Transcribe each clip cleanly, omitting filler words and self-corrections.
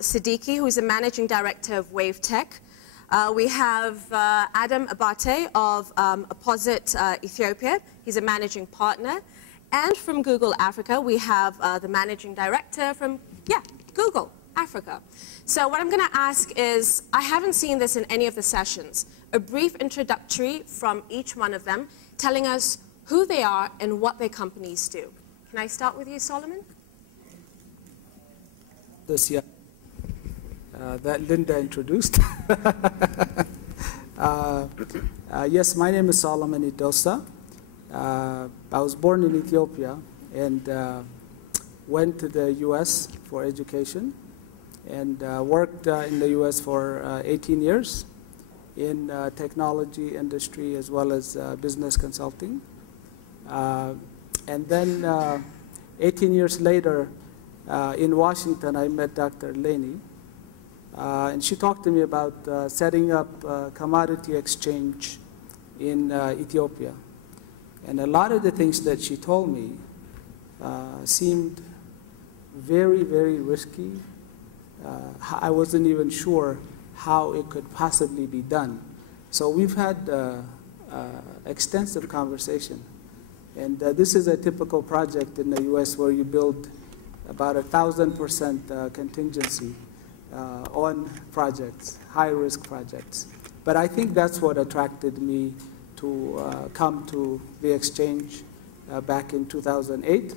Siddiqui, who is the Managing Director of WaveTech. We have Adam Abate of Opposite Ethiopia. He's a Managing Partner. And from Google Africa, we have the Managing Director from, Google Africa. So what I'm going to ask is, I haven't seen this in any of the sessions, a brief introductory from each one of them, telling us who they are and what their companies do. Can I start with you, Solomon? That Linda introduced. Yes, my name is Solomon Idosa. I was born in Ethiopia and went to the US for education and worked in the US for 18 years in technology industry as well as business consulting. And then 18 years later in Washington, I met Dr. Laney. And she talked to me about setting up a commodity exchange in Ethiopia. And a lot of the things that she told me seemed very, very risky. I wasn't even sure how it could possibly be done. So we've had extensive conversation. And this is a typical project in the US where you build about 1,000% contingency on projects, high-risk projects. But I think that's what attracted me to come to the exchange back in 2008.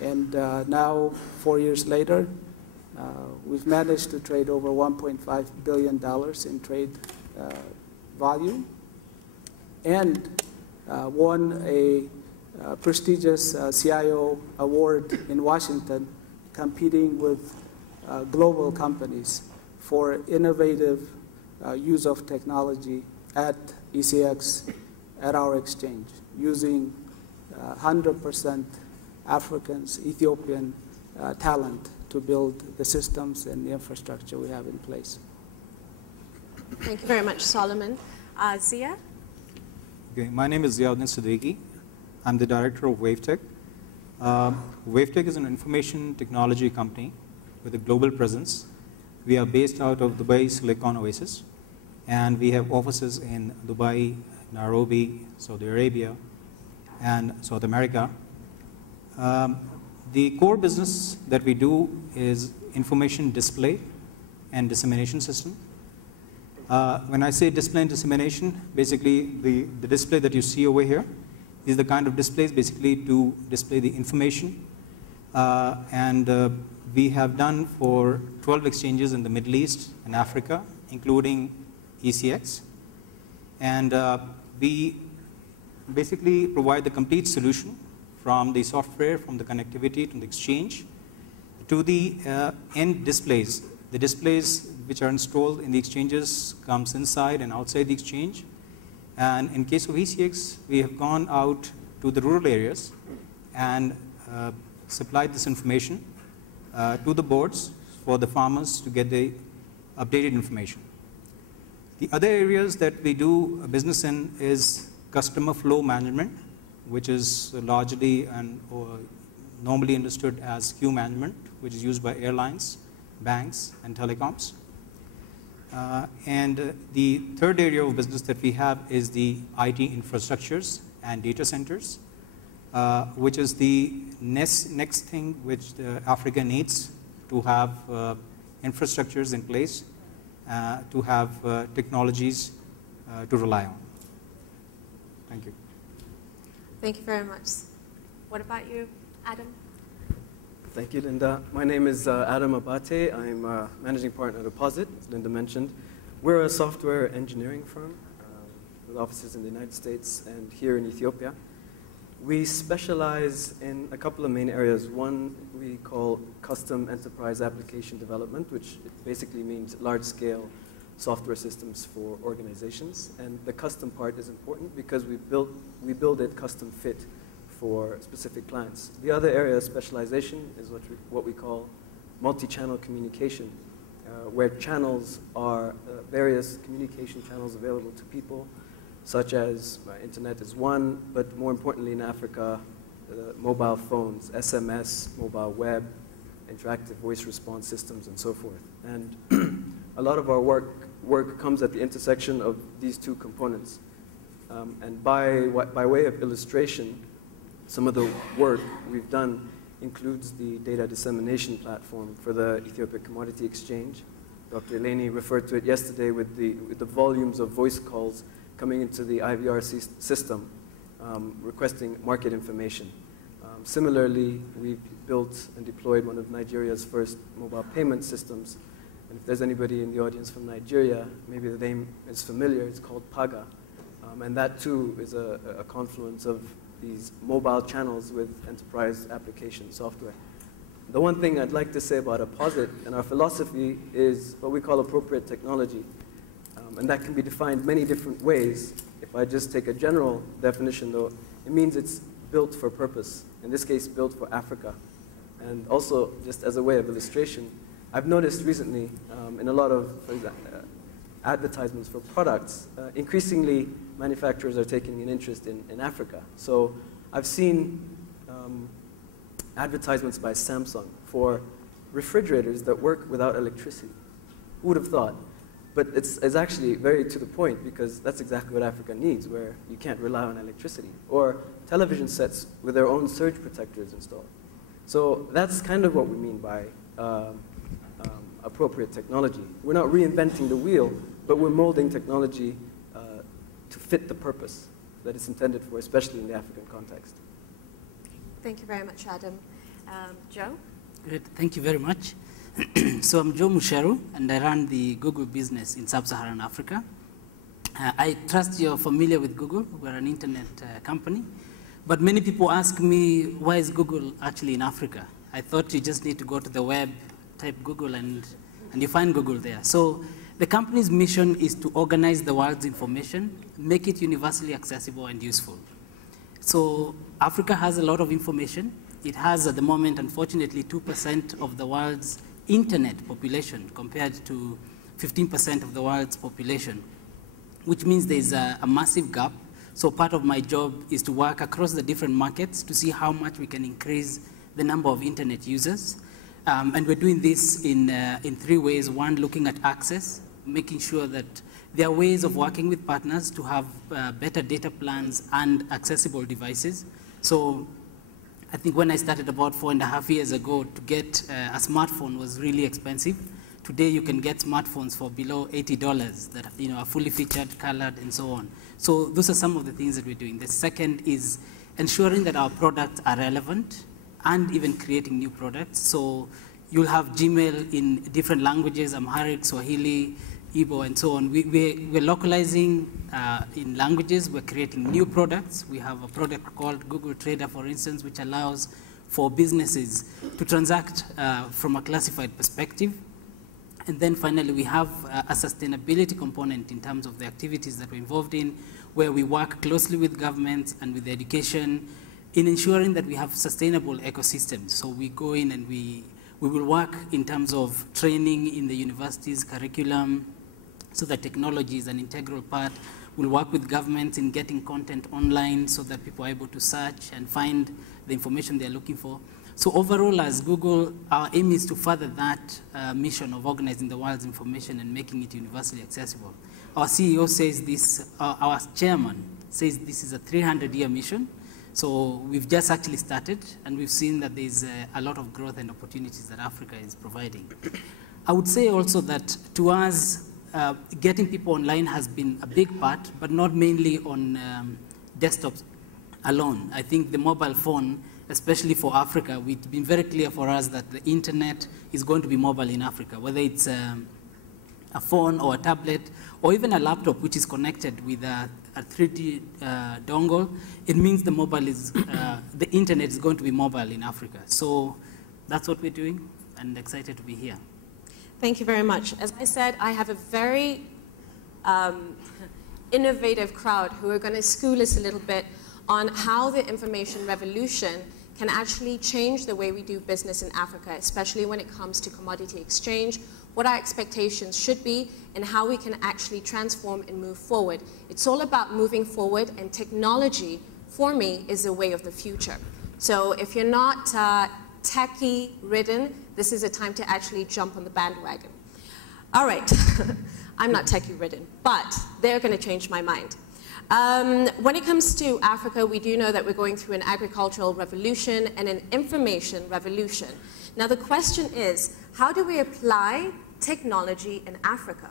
And now, 4 years later, we've managed to trade over $1.5 billion in trade volume and won a prestigious CIO award in Washington, competing with global companies for innovative use of technology at ECX, at our exchange, using 100% Africans, Ethiopian talent to build the systems and the infrastructure we have in place. Thank you very much, Solomon. Zia? Okay, my name is Ziauddin Siddiqui. I'm the director of WaveTech. WaveTech is an information technology company with a global presence. We are based out of Dubai Silicon Oasis, and we have offices in Dubai, Nairobi, Saudi Arabia, and South America. The core business that we do is information display and dissemination system. When I say display and dissemination, basically the display that you see over here is the kind of displays basically to display the information. We have done for 12 exchanges in the Middle East and Africa, including ECX. And we basically provide the complete solution from the software, from the connectivity to the exchange, to the end displays. The displays which are installed in the exchanges comes inside and outside the exchange. And in case of ECX, we have gone out to the rural areas and supplied this information to the boards for the farmers to get the updated information. The other areas that we do business in is customer flow management, which is largely and normally understood as queue management, which is used by airlines, banks, and telecoms. And the third area of business that we have is the IT infrastructures and data centers, which is the next thing which Africa needs to have infrastructures in place, to have technologies to rely on. Thank you. Thank you very much. What about you, Adam? Thank you, Linda. My name is Adam Abate. I'm a managing partner at Opposite, as Linda mentioned. We're a software engineering firm with offices in the United States and here in Ethiopia. We specialize in a couple of main areas. One we call custom enterprise application development, which basically means large-scale software systems for organizations. And the custom part is important because we build it custom fit for specific clients. The other area of specialization is what we call multi-channel communication, where channels are various communication channels available to people, such as internet is one, but more importantly in Africa, mobile phones, SMS, mobile web, interactive voice response systems, and so forth. And a lot of our work comes at the intersection of these two components. And by way of illustration, some of the work we've done includes the data dissemination platform for the Ethiopia Commodity Exchange. Dr. Eleni referred to it yesterday with the volumes of voice calls coming into the IVR system, requesting market information. Similarly, we've built and deployed one of Nigeria's first mobile payment systems. And if there's anybody in the audience from Nigeria, maybe the name is familiar, it's called Paga. And that too is a confluence of these mobile channels with enterprise application software. The one thing I'd like to say about Apposit and our philosophy is what we call appropriate technology. And that can be defined many different ways. If I just take a general definition, though, it means it's built for purpose. In this case, built for Africa. And also, just as a way of illustration, I've noticed recently in a lot of, for example, advertisements for products, increasingly manufacturers are taking an interest in Africa. So I've seen advertisements by Samsung for refrigerators that work without electricity. Who would have thought? But it's actually very to the point, because that's exactly what Africa needs, where you can't rely on electricity. Or television sets with their own surge protectors installed. So that's kind of what we mean by appropriate technology. We're not reinventing the wheel, but we're molding technology to fit the purpose that it's intended for, especially in the African context. Thank you very much, Adam. Joe? Great, thank you very much. So I'm Joe Musheru, and I run the Google business in Sub-Saharan Africa. I trust you're familiar with Google. We're an internet company. But many people ask me, why is Google actually in Africa? I thought you just need to go to the web, type Google, and you find Google there. So the company's mission is to organize the world's information, make it universally accessible and useful. So Africa has a lot of information. It has, at the moment, unfortunately, 2% of the world's internet population compared to 15% of the world's population, which means there's a massive gap. So part of my job is to work across the different markets to see how much we can increase the number of internet users. And we're doing this in three ways. One, looking at access, making sure that there are ways of working with partners to have better data plans and accessible devices. So I think when I started about 4.5 years ago, to get a smartphone was really expensive. Today you can get smartphones for below $80 that are fully featured, colored, and so on. So those are some of the things that we're doing. The second is ensuring that our products are relevant and even creating new products. So you'll have Gmail in different languages, Amharic, Swahili, Igbo, and so on. We're localizing in languages. We're creating new products. We have a product called Google Trader, for instance, which allows for businesses to transact from a classified perspective. And then finally, we have a sustainability component in terms of the activities that we're involved in, where we work closely with governments and with education in ensuring that we have sustainable ecosystems. So we go in and we will work in terms of training in the university's curriculum, so that technology is an integral part. We'll work with governments in getting content online so that people are able to search and find the information they're looking for. So overall, as Google, our aim is to further that mission of organizing the world's information and making it universally accessible. Our CEO says this, our chairman says this is a 300-year mission. So we've just actually started, and we've seen that there's a lot of growth and opportunities that Africa is providing. I would say also that to us, getting people online has been a big part, but not mainly on desktops alone. I think the mobile phone, especially for Africa, it's been very clear for us that the internet is going to be mobile in Africa, whether it's a phone or a tablet, or even a laptop which is connected with a 3D dongle. It means the mobile is, the internet is going to be mobile in Africa. So that's what we're doing, and excited to be here. Thank you very much. As I said, I have a very innovative crowd who are going to school us a little bit on how the information revolution can actually change the way we do business in Africa, especially when it comes to commodity exchange, what our expectations should be, and how we can actually transform and move forward. It's all about moving forward, and technology, for me, is the way of the future. So if you're not techie-ridden, This is a time to actually jump on the bandwagon. All right, I'm not techie ridden, but they're going to change my mind. When it comes to Africa, we do know that we're going through an agricultural revolution and an information revolution. Now the question is, how do we apply technology in Africa?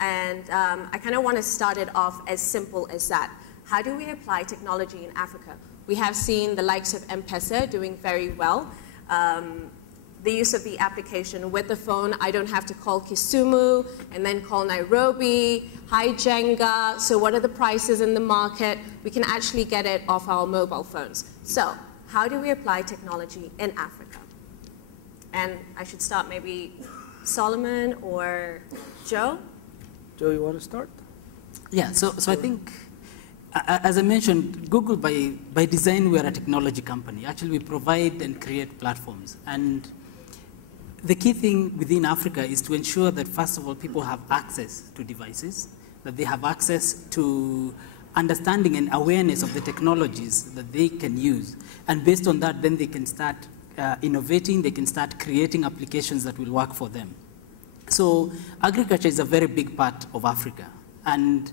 And I kind of want to start it off as simple as that. How do we apply technology in Africa? We have seen the likes of M-Pesa doing very well. The use of the application with the phone. I don't have to call Kisumu and then call Nairobi. Hi, Jenga. So what are the prices in the market? We can actually get it off our mobile phones. So how do we apply technology in Africa? And I should start maybe Solomon or Joe? Joe, you want to start? Yeah, so I think, as I mentioned, Google, by design, we are a technology company. Actually, we provide and create platforms. And the key thing within Africa is to ensure that, first of all, people have access to devices, that they have access to understanding and awareness of the technologies that they can use. And based on that, then they can start innovating, they can start creating applications that will work for them. So agriculture is a very big part of Africa. And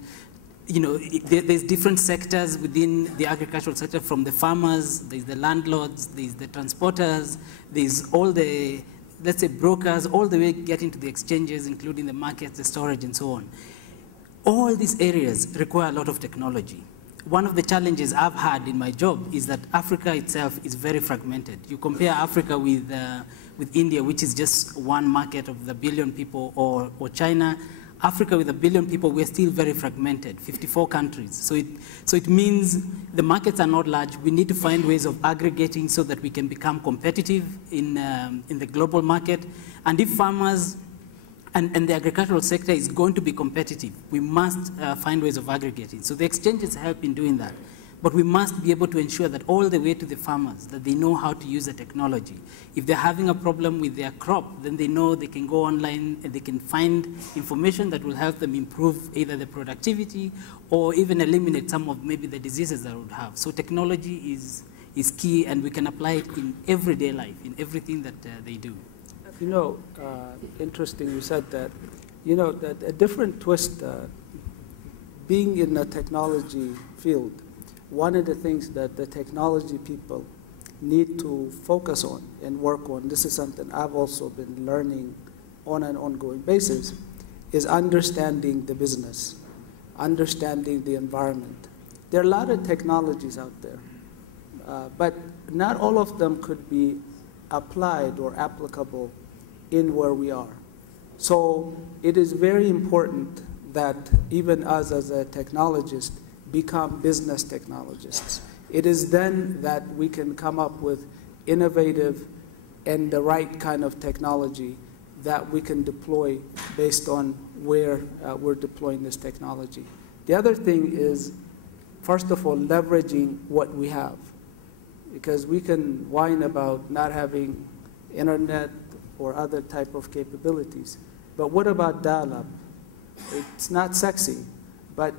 you know, there's different sectors within the agricultural sector, from the farmers, there's the landlords, there's the transporters, there's all the, let's say, brokers, all the way getting to the exchanges, including the markets, the storage, and so on. All these areas require a lot of technology. One of the challenges I've had in my job is that Africa itself is very fragmented. You compare Africa with India, which is just one market of the billion people, or China. Africa with 1 billion people, we're still very fragmented, 54 countries. So it means the markets are not large. We need to find ways of aggregating so that we can become competitive in the global market. And if farmers and the agricultural sector is going to be competitive, we must find ways of aggregating. So the exchanges help in doing that. But we must be able to ensure that all the way to the farmers, that they know how to use the technology. If they're having a problem with their crop, then they know they can go online and they can find information that will help them improve either the productivity or even eliminate some of maybe the diseases that would have. So technology is key, and we can apply it in everyday life, in everything that they do. You know, interesting you said that. You know, that a different twist, being in the technology field, one of the things that the technology people need to focus on and work on, this is something I've also been learning on an ongoing basis, is understanding the business, understanding the environment. There are a lot of technologies out there, but not all of them could be applied or applicable in where we are. So it is very important that even us as a technologist become business technologists. It is then that we can come up with innovative and the right kind of technology that we can deploy based on where we're deploying this technology. The other thing is, first of all, leveraging what we have. Because we can whine about not having internet or other type of capabilities. But what about dial-up? It's not sexy, but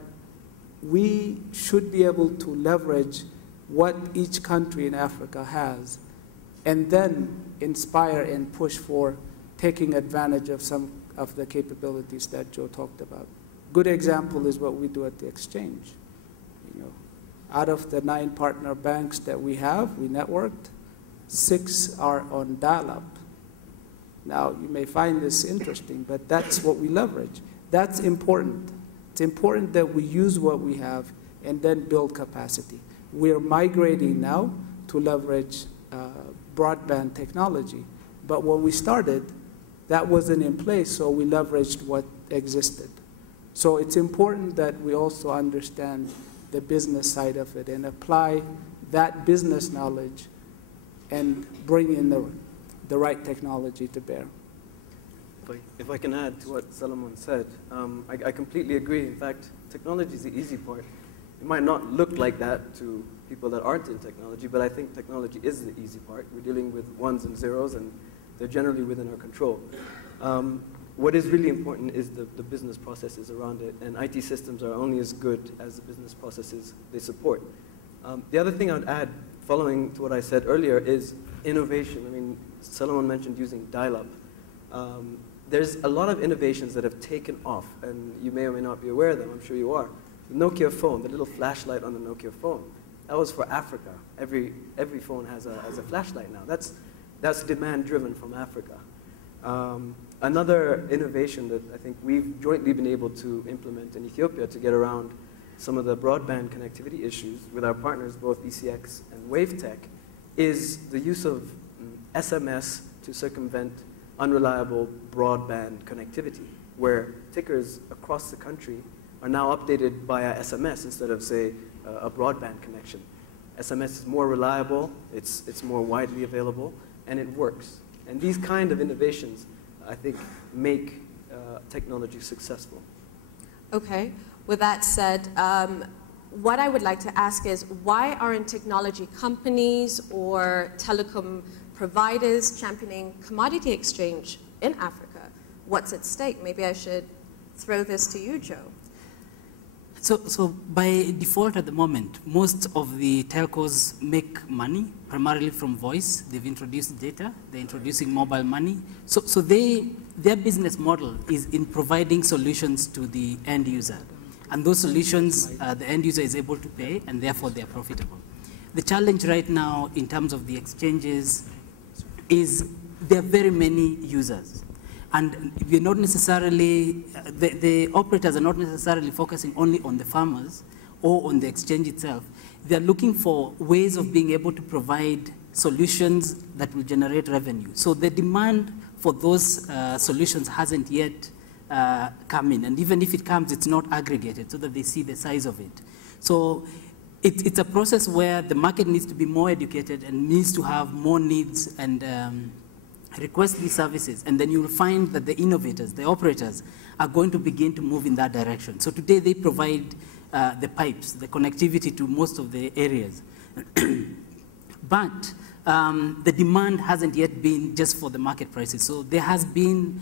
we should be able to leverage what each country in Africa has and then inspire and push for taking advantage of some of the capabilities that Joe talked about. Good example is what we do at the exchange. You know, out of the 9 partner banks that we have, we networked, 6 are on dial-up. Now, you may find this interesting, but that's what we leverage. That's important. It's important that we use what we have and then build capacity. We're migrating now to leverage broadband technology. But when we started, that wasn't in place, so we leveraged what existed. So it's important that we also understand the business side of it and apply that business knowledge and bring in the right technology to bear. If I can add to what Solomon said, I completely agree. In fact, technology is the easy part. It might not look like that to people that aren't in technology, but I think technology is the easy part. We're dealing with ones and zeros, and they're generally within our control. What is really important is the business processes around it, and IT systems are only as good as the business processes they support. The other thing I would add following to what I said earlier, is innovation. I mean, Solomon mentioned using dial-up. There's a lot of innovations that have taken off, and you may or may not be aware of them. I'm sure you are. The Nokia phone, the little flashlight on the Nokia phone, that was for Africa. Every phone has a flashlight now. That's demand-driven from Africa. Another innovation that I think we've jointly been able to implement in Ethiopia to get around some of the broadband connectivity issues with our partners, both ECX and WaveTech, is the use of SMS to circumvent unreliable broadband connectivity, where tickers across the country are now updated via SMS instead of, say, a broadband connection. SMS is more reliable, it's more widely available, and it works. And these kind of innovations, I think, make technology successful. Okay. With that said, what I would like to ask is, why aren't technology companies or telecom providers championing commodity exchange in Africa? What's at stake? Maybe I should throw this to you, Joe. So by default at the moment, most of the telcos make money primarily from voice. They've introduced data, they're introducing mobile money. So their business model is in providing solutions to the end user. And those solutions, the end user is able to pay, and therefore they're profitable. The challenge right now in terms of the exchanges is there are very many users. And we're not necessarily, the operators are not necessarily focusing only on the farmers or on the exchange itself. They're looking for ways of being able to provide solutions that will generate revenue. So the demand for those solutions hasn't yet come in. And even if it comes, it's not aggregated so that they see the size of it. So it's a process where the market needs to be more educated and needs to have more needs and request these services, and then you'll find that the innovators, the operators, are going to begin to move in that direction. So today they provide the pipes, the connectivity to most of the areas. But the demand hasn't yet been just for the market prices. So there has been,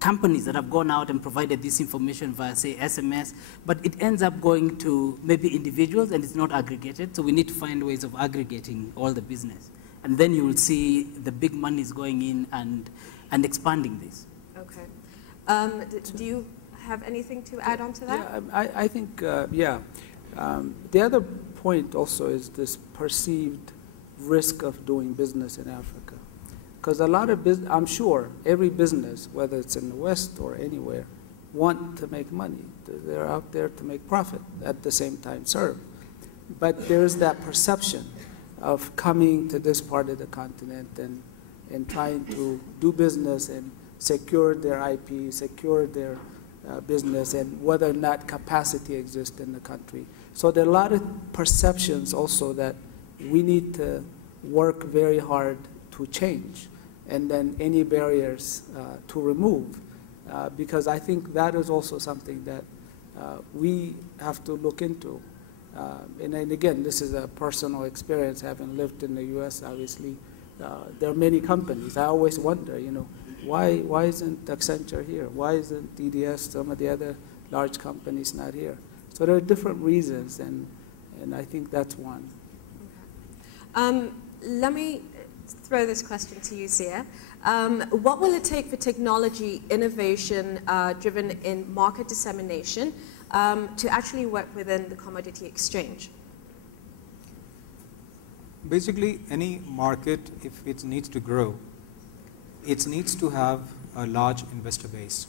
companies that have gone out and provided this information via, say, SMS, but it ends up going to maybe individuals and it's not aggregated. So we need to find ways of aggregating all the business. And then you will see the big monies going in and expanding this. Okay. Do you have anything to add on to that? Yeah, I think, yeah. The other point also is this perceived risk of doing business in Africa. Because a lot of business, I'm sure every business, whether it's in the West or anywhere, want to make money. They're out there to make profit, at the same time serve. But there's that perception of coming to this part of the continent and trying to do business and secure their IP, secure their business, and whether or not capacity exists in the country. So there are a lot of perceptions also that we need to work very hard to change, and then any barriers to remove, because I think that is also something that we have to look into. And again, this is a personal experience, having lived in the U.S., obviously. There are many companies. I always wonder, why isn't Accenture here? Why isn't DDS, some of the other large companies not here? So there are different reasons, and I think that's one. Okay. Let me throw this question to you, Sia. What will it take for technology innovation driven in market dissemination to actually work within the commodity exchange? Basically, any market, if it needs to grow, it needs to have a large investor base.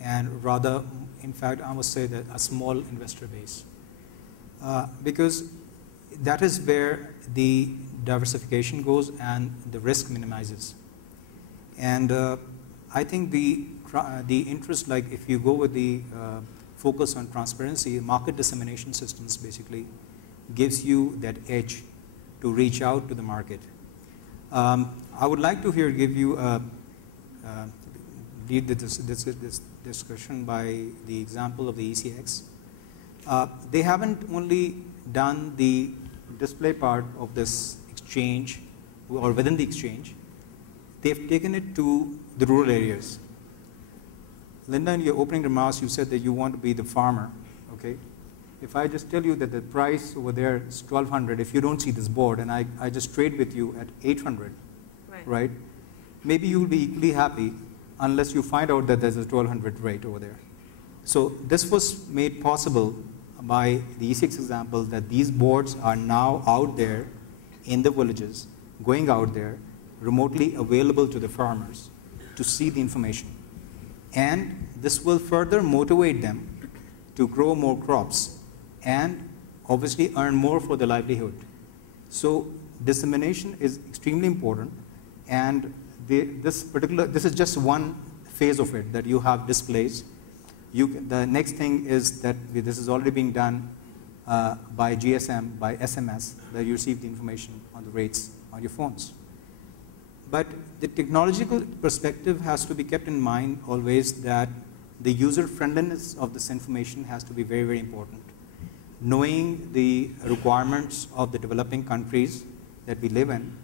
And rather, in fact, I must say that a small investor base. Because that is where the diversification goes and the risk minimizes. And I think the interest, like if you go with the focus on transparency, market dissemination systems basically gives you that edge to reach out to the market. I would like to here give you lead this discussion by the example of the ECX. They haven't only done the display part of this exchange or within the exchange, they've taken it to the rural areas. Linda, in your opening remarks, you said that you want to be the farmer, okay? if I just tell you that the price over there is 1,200, if you don't see this board, and I just trade with you at 800, right? Maybe you will be equally happy unless you find out that there's a 1,200 rate over there. So this was made possible by the ECX example, that these boards are now out there in the villages, going out there, remotely available to the farmers to see the information. And this will further motivate them to grow more crops and obviously earn more for their livelihood. So dissemination is extremely important, and this is just one phase of it, that you have displays. The next thing is that this is already being done by GSM, by SMS, that you receive the information on the rates on your phones. But the technological perspective has to be kept in mind always, that the user friendliness of this information has to be very, very important. Knowing the requirements of the developing countries that we live in,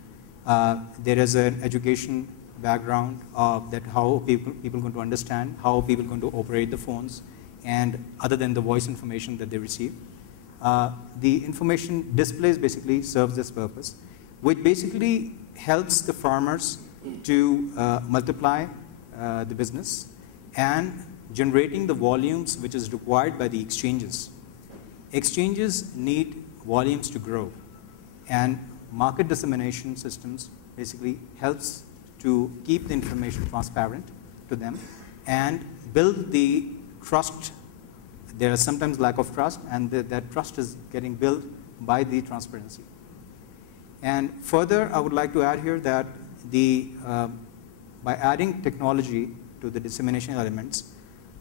there is an education background of that how people are going to understand, how people are going to operate the phones, and other than the voice information that they receive. The information displays basically serves this purpose, which basically helps the farmers to multiply the business and generating the volumes which is required by the exchanges. Exchanges need volumes to grow, and market dissemination systems basically helps to keep the information transparent to them and build the trust. There is sometimes lack of trust, and that trust is getting built by the transparency. And further, I would like to add here that by adding technology to the dissemination elements,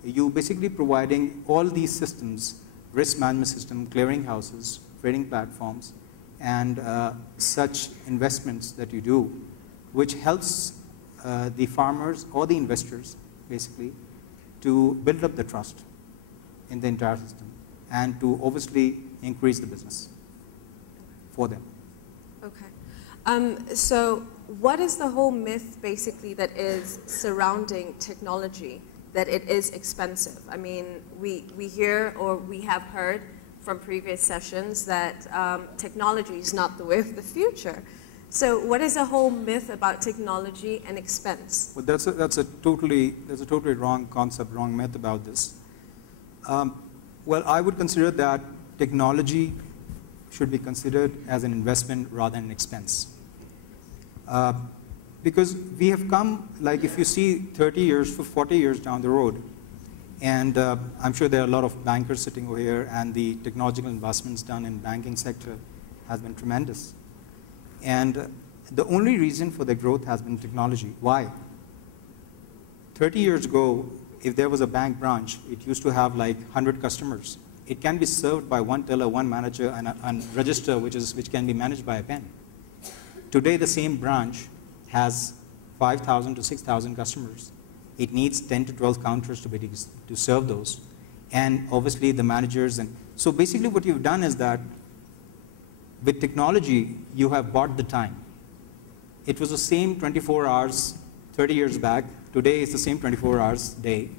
you basically providing all these systems, risk management system, clearing houses, trading platforms, and such investments that you do, which helps the farmers or the investors basically to build up the trust in the entire system and to obviously increase the business for them. Okay. So what is the whole myth basically that is surrounding technology, that it is expensive? I mean, we hear, or we have heard from previous sessions, that technology is not the way of the future. So what is the whole myth about technology and expense? Well, there's a totally wrong concept, wrong myth about this. Well, I would consider that technology should be considered as an investment rather than an expense. Because we have come, like if you see 30 years, 40 years down the road, and I'm sure there are a lot of bankers sitting over here, and the technological investments done in banking sector has been tremendous. And the only reason for the growth has been technology. Why? 30 years ago, if there was a bank branch, it used to have like 100 customers. It can be served by one teller, one manager, and a register which can be managed by a pen. Today, the same branch has 5,000 to 6,000 customers. It needs 10 to 12 counters to serve those. And obviously the managers. And so basically what you've done is that with technology, you have bought the time. It was the same 24 hours 30 years back. Today it's the same 24 hours a day.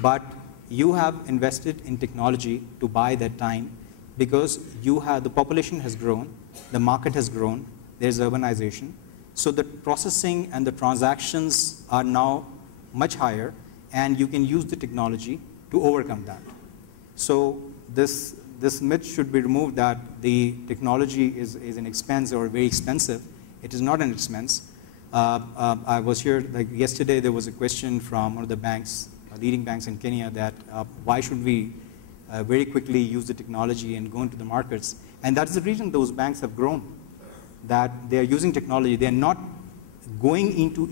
But you have invested in technology to buy that time, because the population has grown, the market has grown, there's urbanization. So the processing and the transactions are now much higher, and you can use the technology to overcome that. So this myth should be removed that the technology is an expense or very expensive. It is not an expense. I was here, like yesterday there was a question from one of the banks, leading banks in Kenya, that why should we very quickly use the technology and go into the markets? And that's the reason those banks have grown, that they are using technology. They are not going into,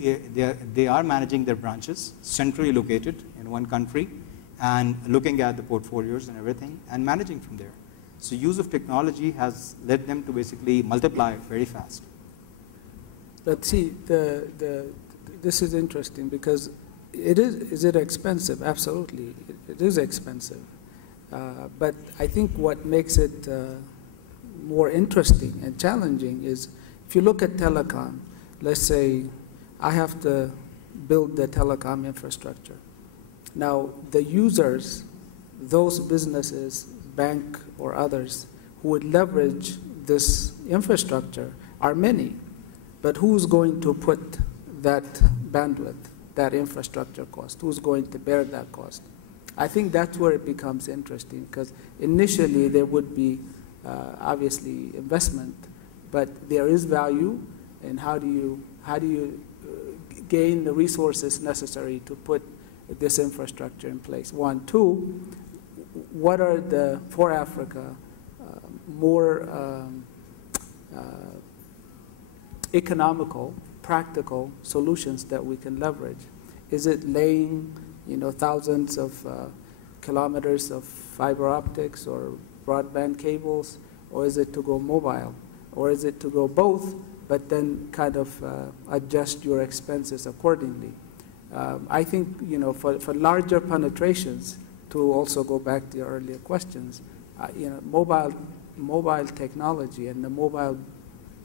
they are managing their branches, centrally located in one country, and looking at the portfolios and everything, and managing from there. So use of technology has led them to basically multiply very fast. But see, this is interesting, because is it expensive? Absolutely, it is expensive. But I think what makes it more interesting and challenging is, if you look at telecom, let's say I have to build the telecom infrastructure. Now, the users, those businesses, bank or others who would leverage this infrastructure are many. But who's going to put that bandwidth, that infrastructure cost? Who's going to bear that cost? I think that's where it becomes interesting, because initially there would be obviously investment, but there is value, and how do you gain the resources necessary to put this infrastructure in place? One. Two, what are the, for Africa, more economical, practical solutions that we can leverage? Is it laying, thousands of kilometers of fiber optics or broadband cables, or is it to go mobile, or is it to go both, but then kind of adjust your expenses accordingly? I think, for larger penetrations, to also go back to your earlier questions, mobile technology and the mobile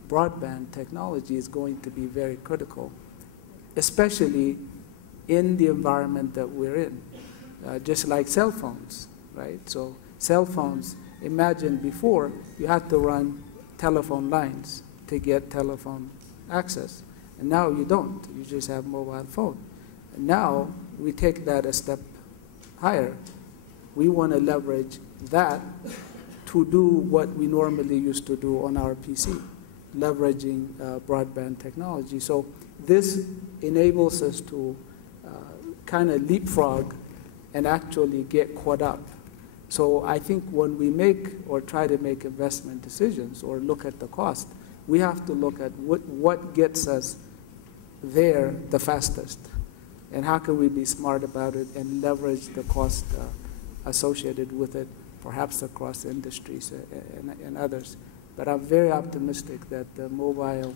broadband technology is going to be very critical, especially in the environment that we're in, just like cell phones, right? So cell phones, imagine before you had to run telephone lines to get telephone access, and now you don't. You just have mobile phone. And now we take that a step higher. We want to leverage that to do what we normally used to do on our PC, leveraging broadband technology. So this enables us to kind of leapfrog and actually get caught up. So I think when we make or try to make investment decisions or look at the cost, we have to look at what gets us there the fastest, and how can we be smart about it and leverage the cost associated with it, perhaps across industries and others. But I'm very optimistic that the mobile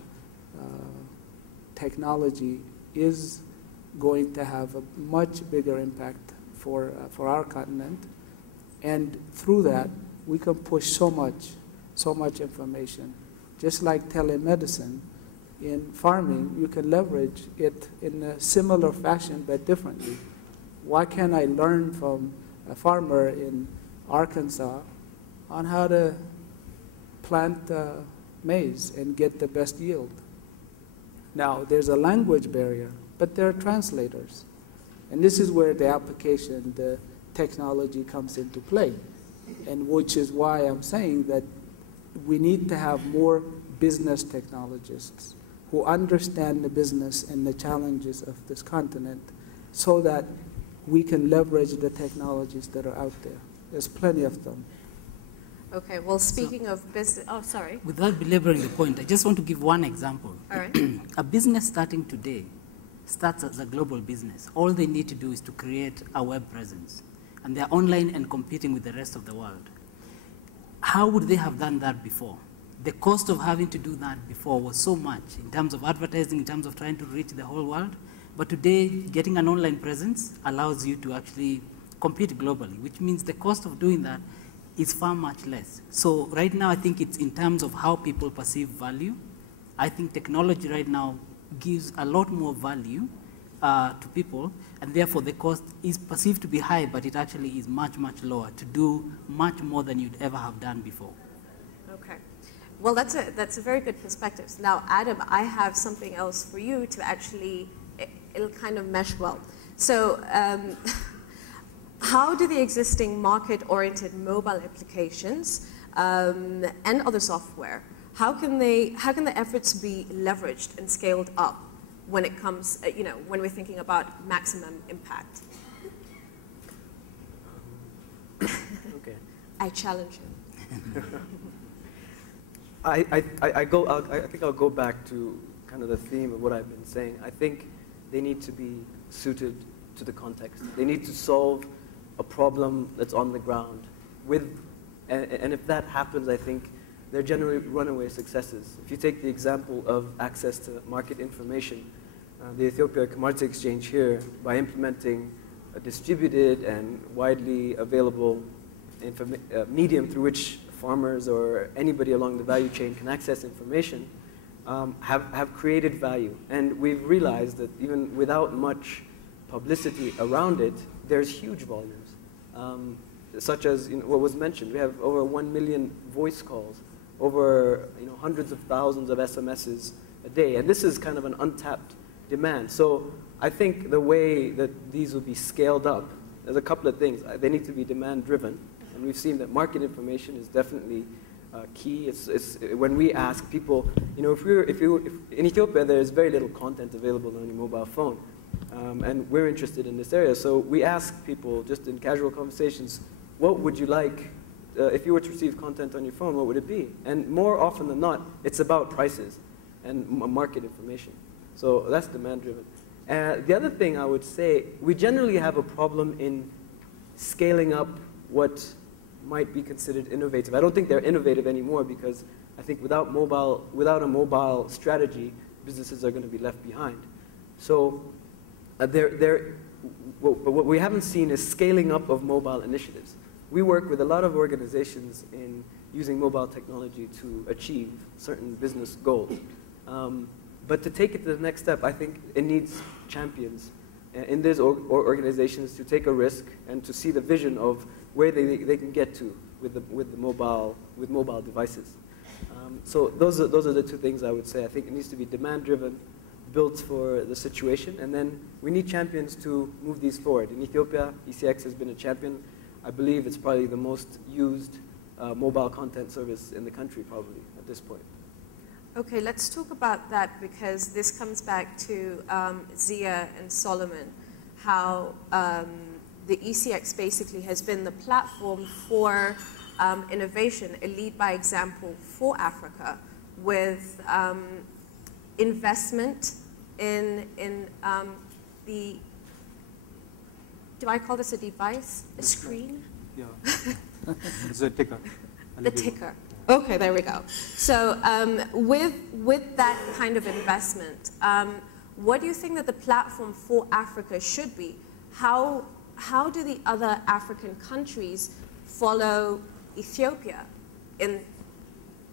technology is going to have a much bigger impact for our continent. And through that, we can push so much information. Just like telemedicine, in farming, you can leverage it in a similar fashion, but differently. Why can't I learn from a farmer in Arkansas on how to plant maize and get the best yield? Now, there's a language barrier, but there are translators. And this is where the application, the technology comes into play, and which is why I'm saying that we need to have more business technologists who understand the business and the challenges of this continent, so that we can leverage the technologies that are out there. There's plenty of them. Okay, well, speaking of business, oh, sorry. Without belaboring the point, I just want to give one example. All right. A business starting today starts as a global business. All they need to do is to create a web presence, and they're online and competing with the rest of the world. How would they have done that before? The cost of having to do that before was so much in terms of advertising, in terms of trying to reach the whole world. But today, getting an online presence allows you to actually compete globally, which means the cost of doing that is far much less. So right now, I think it's in terms of how people perceive value. I think technology right now gives a lot more value to people, and therefore the cost is perceived to be high, but it actually is much, much lower to do much more than you'd ever have done before. Okay. Well, that's a very good perspective. Now, Adam, I have something else for you to actually, it'll kind of mesh well. So how do the existing market-oriented mobile applications and other software, how can the efforts be leveraged and scaled up when it comes, when we're thinking about maximum impact? Okay. I challenge you. I think I'll go back to kind of the theme of what I've been saying. I think they need to be suited to the context. They need to solve a problem that's on the ground. And if that happens, I think they're generally runaway successes. If you take the example of access to market information, the Ethiopia Commodity Exchange here, by implementing a distributed and widely available medium through which farmers or anybody along the value chain can access information, have created value. And we've realized that even without much publicity around it, there's huge volumes. such as what was mentioned. We have over 1 million voice calls, over hundreds of thousands of SMSs a day, and this is kind of an untapped demand. So I think the way that these will be scaled up, there's a couple of things. They need to be demand-driven, and we've seen that market information is definitely key. It's when we ask people, if in Ethiopia there's very little content available on your mobile phone, and we're interested in this area. So we ask people just in casual conversations, what would you like if you were to receive content on your phone? What would it be? And more often than not, it's about prices and market information. So that's demand-driven. The other thing I would say, we generally have a problem in scaling up what might be considered innovative. I don't think they're innovative anymore because I think without a mobile strategy, businesses are going to be left behind. So what we haven't seen is scaling up of mobile initiatives. We work with a lot of organizations in using mobile technology to achieve certain business goals. But to take it to the next step, I think it needs champions in these organizations to take a risk and to see the vision of where they can get to with mobile devices. So those are the two things I would say. I think it needs to be demand-driven, built for the situation, and then we need champions to move these forward. In Ethiopia, ECX has been a champion. I believe it's probably the most used mobile content service in the country, probably, at this point. Okay, let's talk about that because this comes back to Zia and Solomon, how the ECX basically has been the platform for innovation, a lead by example for Africa with investment in the, do I call this a device, a screen? Yeah, it's a ticker. The ticker. Okay, there we go. So with that kind of investment, what do you think that the platform for Africa should be? How do the other African countries follow Ethiopia in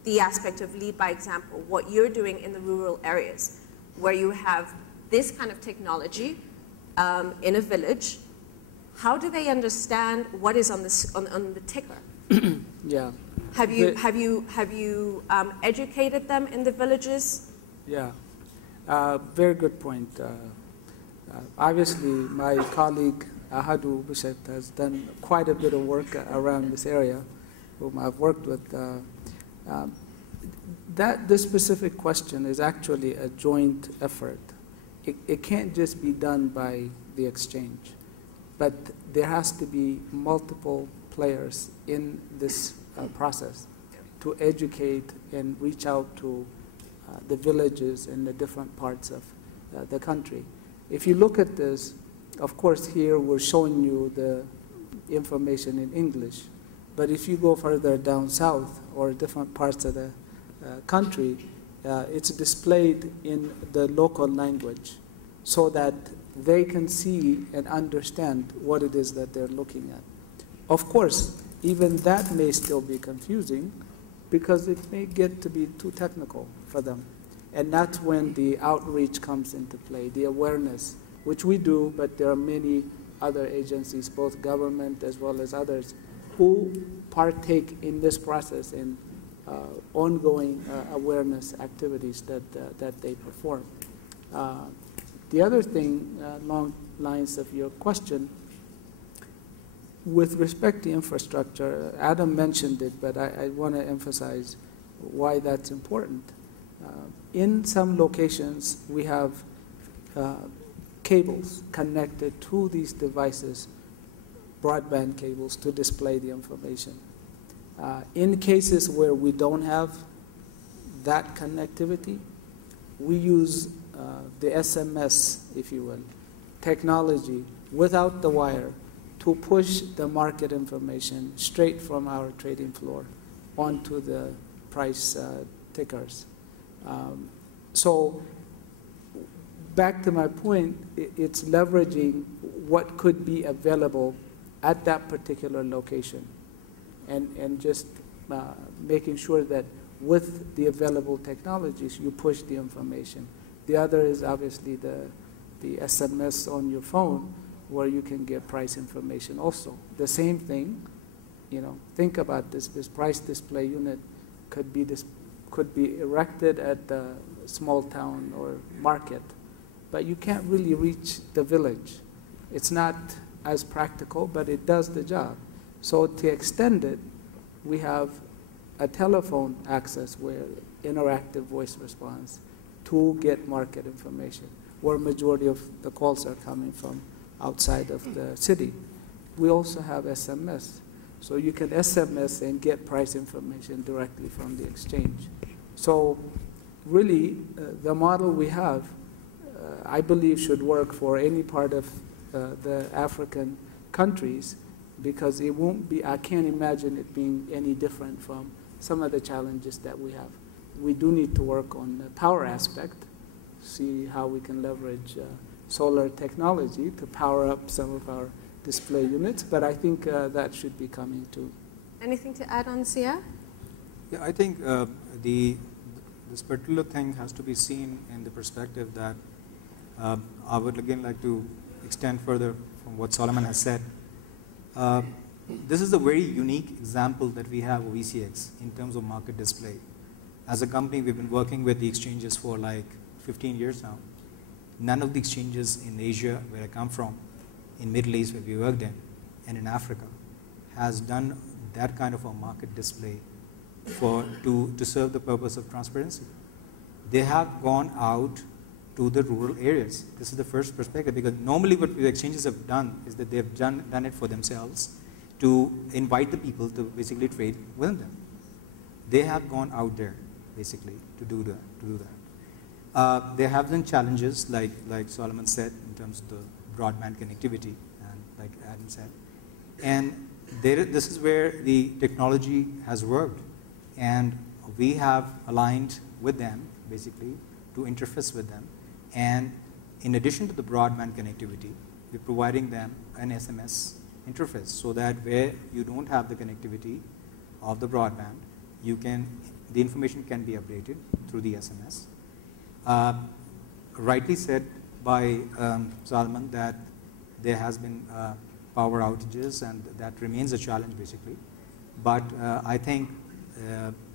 the aspect of lead by example, what you're doing in the rural areas, where you have this kind of technology in a village? How do they understand what is on the ticker? Yeah. Have you educated them in the villages? Yeah, very good point. Obviously, my colleague Ahadu Bushet has done quite a bit of work around this area, whom I've worked with. This specific question is actually a joint effort. It can't just be done by the exchange, but there has to be multiple players in this process to educate and reach out to the villages in the different parts of the country. If you look at this, of course here we're showing you the information in English, but if you go further down south or different parts of the country, it's displayed in the local language so that they can see and understand what it is that they're looking at. Of course, even that may still be confusing because it may get to be too technical for them. And that's when the outreach comes into play, the awareness, which we do, but there are many other agencies, both government as well as others, who partake in this process in ongoing awareness activities that they perform. The other thing, along lines of your question, with respect to infrastructure, Adam mentioned it, but I want to emphasize why that's important. In some locations, we have cables connected to these devices, broadband cables, to display the information. In cases where we don't have that connectivity, we use the SMS, if you will, technology without the wire to push the market information straight from our trading floor onto the price tickers. So back to my point, it's leveraging what could be available at that particular location and just making sure that with the available technologies, you push the information. The other is obviously the SMS on your phone, where you can get price information also. The same thing think about this. This price display unit could be erected at the small town or market, but you can't really reach the village. It's not as practical, but it does the job. So to extend it, we have a telephone access where interactive voice response to get market information, where majority of the calls are coming from outside of the city. We also have SMS. So you can SMS and get price information directly from the exchange. So really, the model we have, I believe, should work for any part of the African countries, because it won't be, I can't imagine it being any different from some of the challenges that we have. We do need to work on the power aspect, see how we can leverage solar technology to power up some of our display units, but I think that should be coming too. Anything to add on, Sia? Yeah, I think this particular thing has to be seen in the perspective that I would again like to extend further from what Solomon has said. This is a very unique example that we have of ECX in terms of market display. As a company, we've been working with the exchanges for like 15 years now. None of the exchanges in Asia, where I come from, in Middle East, where we worked in, and in Africa, has done that kind of a market display to serve the purpose of transparency. They have gone out to the rural areas. This is the first perspective, because normally what the exchanges have done is that they have done it for themselves to invite the people to basically trade with them. They have gone out there basically to do that. There have been challenges, like Solomon said, in terms of the broadband connectivity, and like Adam said. And this is where the technology has worked, and we have aligned with them basically to interface with them. And in addition to the broadband connectivity, we're providing them an SMS interface, so that where you don't have the connectivity of the broadband, the information can be updated through the SMS. Rightly said by Salman that there has been power outages, and that remains a challenge basically. But I think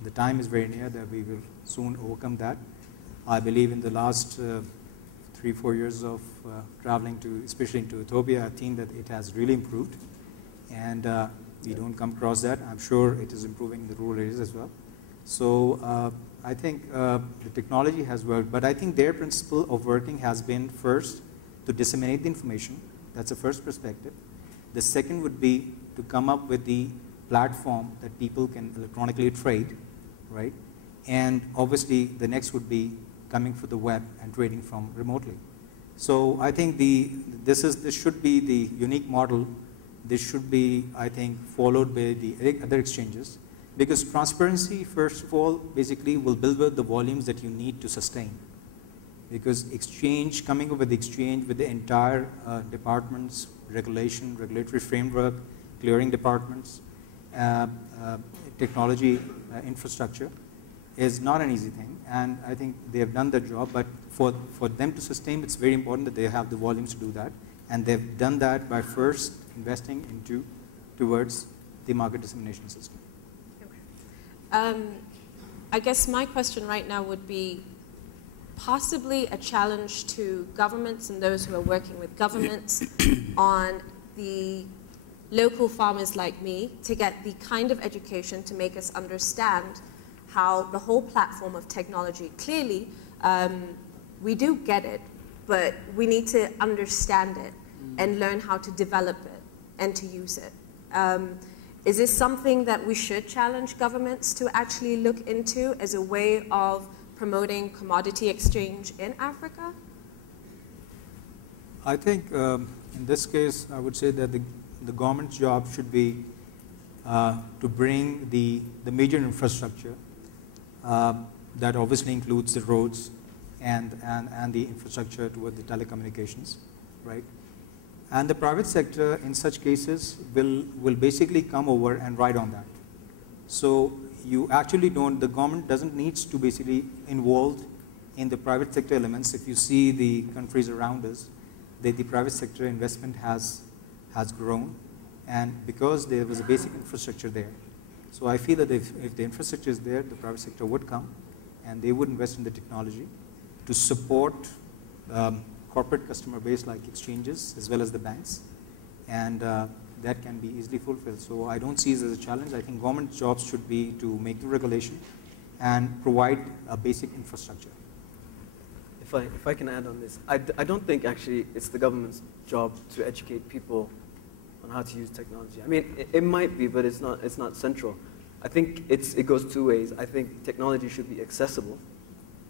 the time is very near that we will soon overcome that. I believe in the last 3-4 years of traveling to, especially into Ethiopia, I've seen that it has really improved, and we don't come across that. I'm sure it is improving in the rural areas as well. So I think the technology has worked, but I think their principle of working has been first to disseminate the information. That's the first perspective. The second would be to come up with the platform that people can electronically trade, right? And obviously the next would be coming for the web and trading from remotely. So I think this should be the unique model. This should be, I think, followed by the other exchanges, because transparency, first of all, basically will build the volumes that you need to sustain. Because coming up with the exchange with the entire departments, regulatory framework, clearing departments, technology infrastructure is not an easy thing, and I think they have done their job, but for them to sustain, it's very important that they have the volumes to do that, and they've done that by first investing towards the market dissemination system. Okay. I guess my question right now would be possibly a challenge to governments and those who are working with governments on the local farmers like me to get the kind of education to make us understand how the whole platform of technology, clearly we do get it, but we need to understand it and learn how to develop it and to use it. Is this something that we should challenge governments to actually look into as a way of promoting commodity exchange in Africa? I think in this case, I would say that the government's job should be to bring the major infrastructure that obviously includes the roads and the infrastructure toward the telecommunications, right? And the private sector in such cases will basically come over and ride on that. So you actually the government doesn't need to basically involved in the private sector elements. If you see the countries around us, the private sector investment has grown, and because there was a basic infrastructure there. So I feel that if the infrastructure is there, the private sector would come, and they would invest in the technology to support corporate customer base like exchanges as well as the banks, and that can be easily fulfilled. So I don't see it as a challenge. I think government jobs should be to make the regulation and provide a basic infrastructure. If I can add on this, I don't think actually it's the government's job to educate people on how to use technology. I mean, it might be, but it's not central. I think it goes two ways. I think technology should be accessible.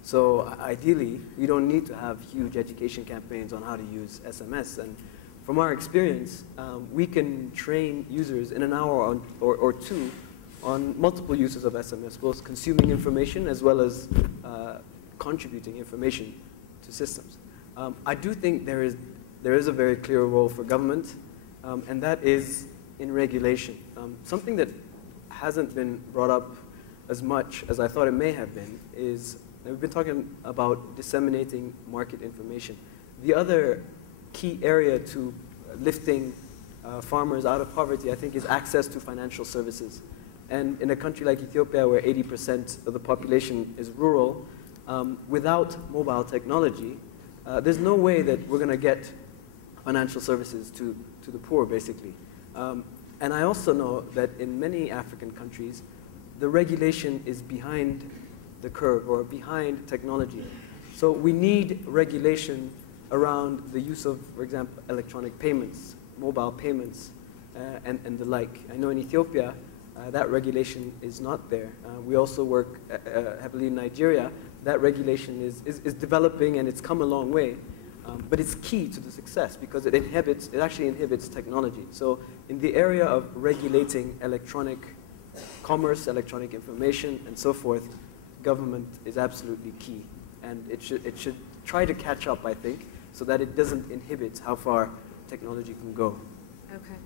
So ideally, we don't need to have huge education campaigns on how to use SMS. And from our experience, we can train users in an hour or two on multiple uses of SMS, both consuming information as well as contributing information to systems. I do think there is a very clear role for government, and that is in regulation. Something that hasn't been brought up as much as I thought it may have been is, we've been talking about disseminating market information. The other key area to lifting farmers out of poverty, I think, is access to financial services. And in a country like Ethiopia, where 80% of the population is rural, without mobile technology, there's no way that we're going to get financial services to the poor, basically. And I also know that in many African countries, the regulation is behind the curve or behind technology. So we need regulation around the use of, for example, electronic payments, mobile payments, and the like. I know in Ethiopia, that regulation is not there. We also work heavily in Nigeria. That regulation is developing, and it's come a long way. But it's key to the success because it actually inhibits technology. So in the area of regulating electronic commerce, electronic information, and so forth, government is absolutely key. And it should try to catch up, I think, so that it doesn't inhibit how far technology can go. Okay.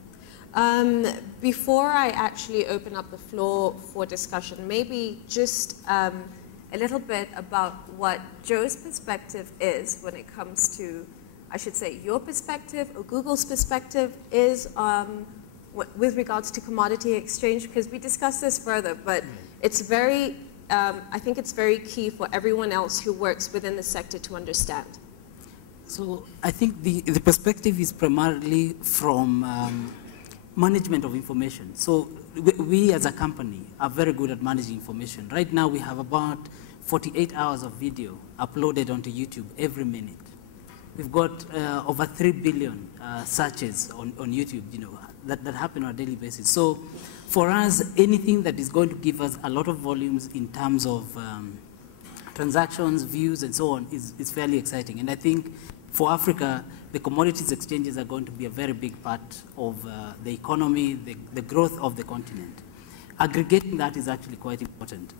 Before I actually open up the floor for discussion, maybe just a little bit about what Joe's perspective is when it comes to, I should say, your perspective or Google's perspective is with regards to commodity exchange, because we discussed this further, but it's very, I think it's very key for everyone else who works within the sector to understand. So I think the perspective is primarily from management of information. So we as a company are very good at managing information. Right now we have about 48 hours of video uploaded onto YouTube every minute. We've got over 3 billion searches on YouTube, that happen on a daily basis. So for us, anything that is going to give us a lot of volumes in terms of transactions, views, and so on is fairly exciting. And I think for Africa, the commodities exchanges are going to be a very big part of the economy, the growth of the continent. Aggregating that is actually quite important.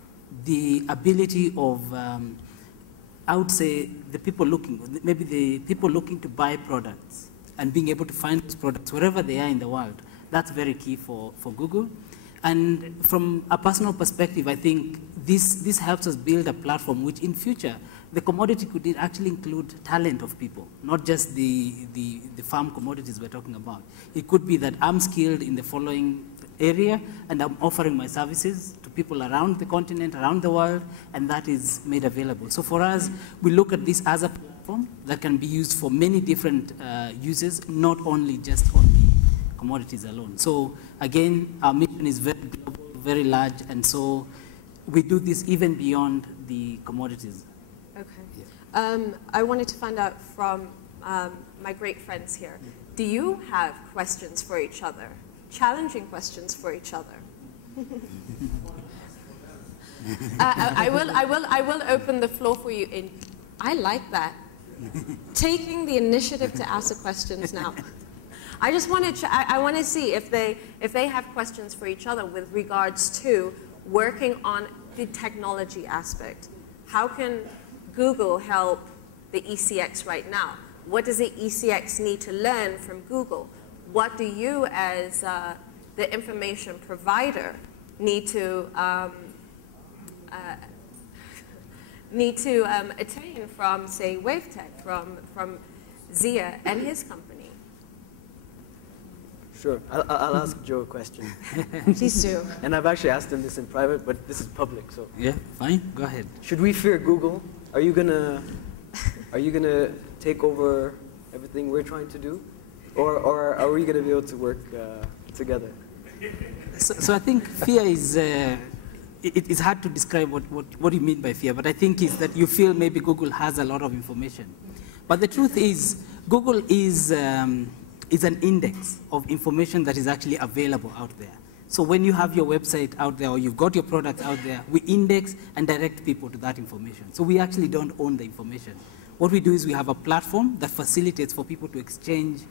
The ability of, I would say, the people looking to buy products and being able to find those products wherever they are in the world, that's very key for Google. And from a personal perspective, I think this helps us build a platform which in future, the commodity could actually include talent of people, not just the farm commodities we're talking about. It could be that I'm skilled in the following area and I'm offering my services to people around the continent, around the world, and that is made available. So for us, we look at this as a platform that can be used for many different uses, not only just on the commodities alone. So again, our mission is very global, very large, and so we do this even beyond the commodities. Okay. Yeah. I wanted to find out from my great friends here, do you have questions for each other? Challenging questions for each other? I will open the floor for you. I like that. Taking the initiative to ask the questions now. I just want to, I want to see if they have questions for each other with regards to working on the technology aspect. How can Google help the ECX right now? What does the ECX need to learn from Google? What do you, as the information provider, need to attain from, say, WaveTech, from Zia and his company? Sure. I'll ask Joe a question. Please do. And I've actually asked him this in private, but this is public, so. Yeah, fine. Go ahead. Should we fear Google? Are you gonna take over everything we're trying to do, or are we gonna be able to work together? So I think fear is. It's hard to describe what you mean by fear, but I think is that you feel maybe Google has a lot of information. But the truth is, Google is an index of information that is actually available out there. So when you have your website out there or you've got your products out there, we index and direct people to that information. So we actually don't own the information. What we do is we have a platform that facilitates for people to exchange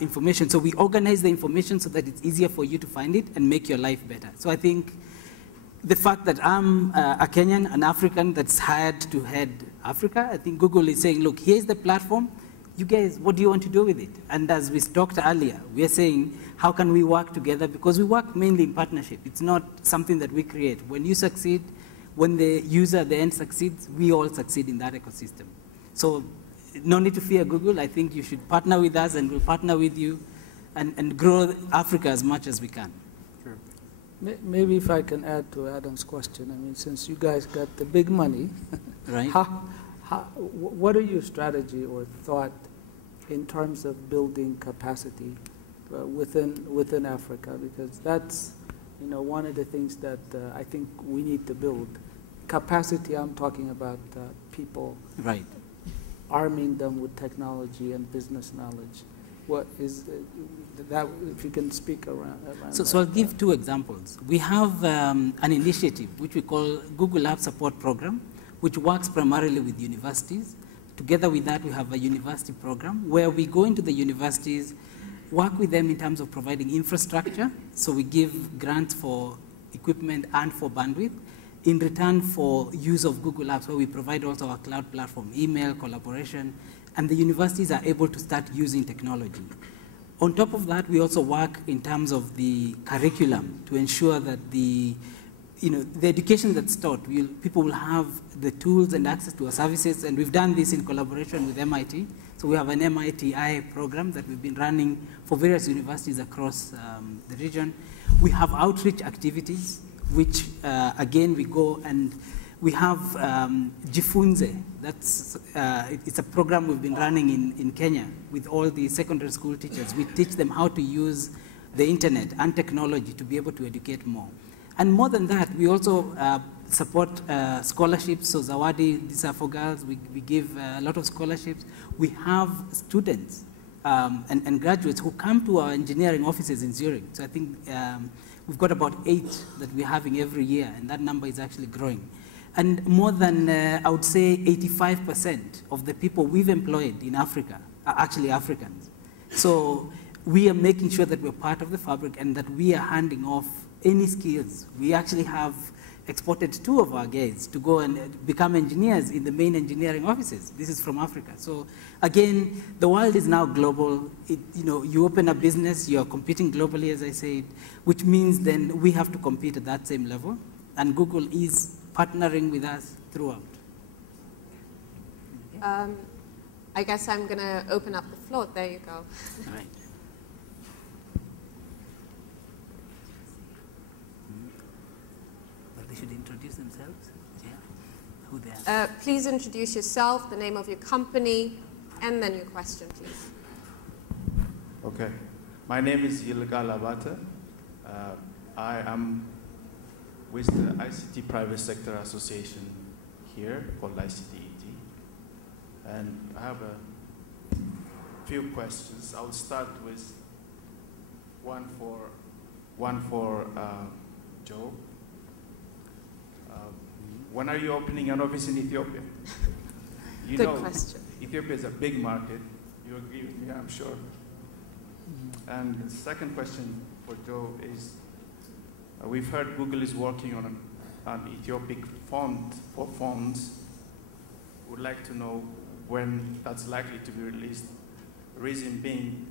information. So we organize the information so that it's easier for you to find it and make your life better. So I think the fact that I'm a Kenyan, an African that's hired to head Africa, I think Google is saying, look, here's the platform. You guys, what do you want to do with it? And as we talked earlier, we are saying, how can we work together? Because we work mainly in partnership. It's not something that we create. When you succeed, when the user, the end succeeds, we all succeed in that ecosystem. So no need to fear Google. I think you should partner with us and we'll partner with you and grow Africa as much as we can. Maybe if I can add to Adam's question, I mean, since you guys got the big money, right? What are your strategy or thought in terms of building capacity within Africa? Because that's, one of the things that I think we need to build. Capacity, I'm talking about people. Right. Arming them with technology and business knowledge. What is that, if you can speak around So I'll give two examples. We have an initiative which we call Google App Support Program, which works primarily with universities. Together with that, we have a university program where we go into the universities, work with them in terms of providing infrastructure. So we give grants for equipment and for bandwidth in return for use of Google Apps, where we provide also our cloud platform, email, collaboration, and the universities are able to start using technology. On top of that, we also work in terms of the curriculum to ensure that the education that's taught, people will have the tools and access to our services, and we've done this in collaboration with MIT. So we have an MIT-I program that we've been running for various universities across the region. We have outreach activities, which again, we go and we have Jifunze. It's a program we've been running in Kenya with all the secondary school teachers. We teach them how to use the internet and technology to be able to educate more. And more than that, we also support scholarships. So Zawadi, these are for girls. We give a lot of scholarships. We have students and graduates who come to our engineering offices in Zurich. So I think we've got about 8 that we're having every year, and that number is actually growing. And more than, I would say, 85% of the people we've employed in Africa are actually Africans. So we are making sure that we're part of the fabric and that we are handing off any skills. We actually have exported 2 of our guys to go and become engineers in the main engineering offices. This is from Africa. So again, the world is now global. You open a business, you're competing globally, as I said, which means then we have to compete at that same level. And Google is partnering with us throughout. I guess I'm going to open up the floor. There you go. All right. Well, they should introduce themselves. Yeah. Who they are. Please introduce yourself, the name of your company, and then your question, please. Okay. My name is Yilga Labata. I am with the ICT Private Sector Association here, called ICT-ET. And I have a few questions. I'll start with one for Joe. When are you opening an office in Ethiopia? Good question. Ethiopia is a big market. You agree with me, I'm sure. And the second question for Joe is, we've heard Google is working on an Ethiopic font for phones. Would like to know when that's likely to be released. The reason being,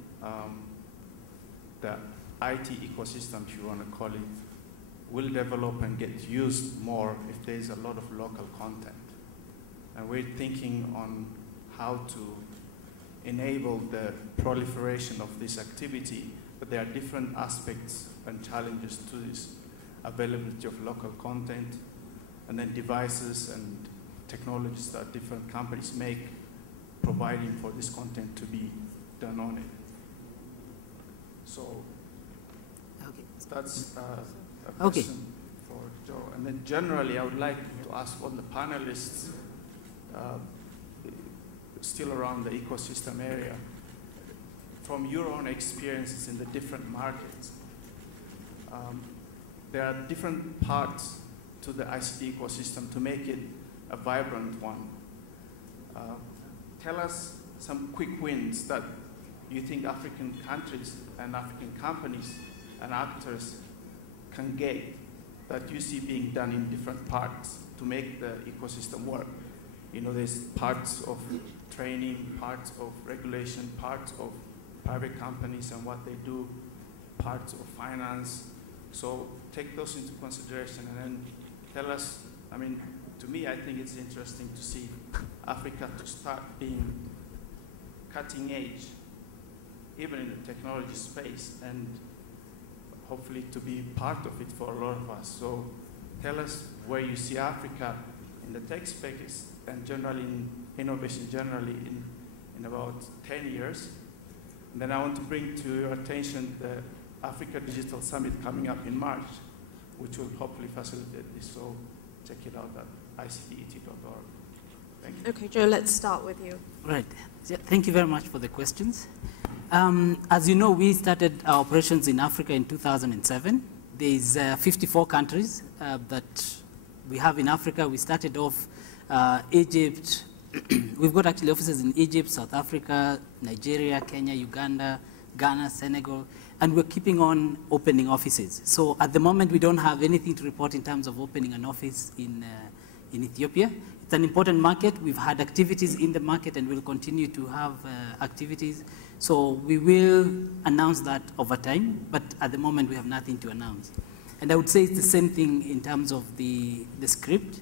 the IT ecosystem, if you want to call it, will develop and get used more if there's a lot of local content. And we're thinking on how to enable the proliferation of this activity, but there are different aspects and challenges to this: availability of local content, and then devices and technologies that different companies make, providing for this content to be done on it. So Okay. that's a question for Joe. And then generally, I would like to ask all the panelists, still around the ecosystem area, from your own experiences in the different markets. There are different parts to the ICT ecosystem to make it a vibrant one. Tell us some quick wins that you think African countries and African companies and actors can get, that you see being done in different parts to make the ecosystem work. You know, there's parts of training, parts of regulation, parts of private companies and what they do, parts of finance. So take those into consideration and then tell us, I mean, to me, I think it's interesting to see Africa to start being cutting edge, even in the technology space, and hopefully to be part of it for a lot of us. So tell us where you see Africa in the tech space and generally in innovation generally in about 10 years. And then I want to bring to your attention the Africa Digital Summit coming up in March, which will hopefully facilitate this. So check it out at ictet.org. Thank you. Okay, Joe, let's start with you. Right. Yeah, thank you very much for the questions. As you know, we started our operations in Africa in 2007. There's 54 countries that we have in Africa. We started off Egypt. We've got actually offices in Egypt, South Africa, Nigeria, Kenya, Uganda, Ghana, Senegal, and we're keeping on opening offices. So at the moment, we don't have anything to report in terms of opening an office in Ethiopia. It's an important market. We've had activities in the market and we'll continue to have activities. So we will announce that over time, but at the moment we have nothing to announce. And I would say it's the same thing in terms of the script.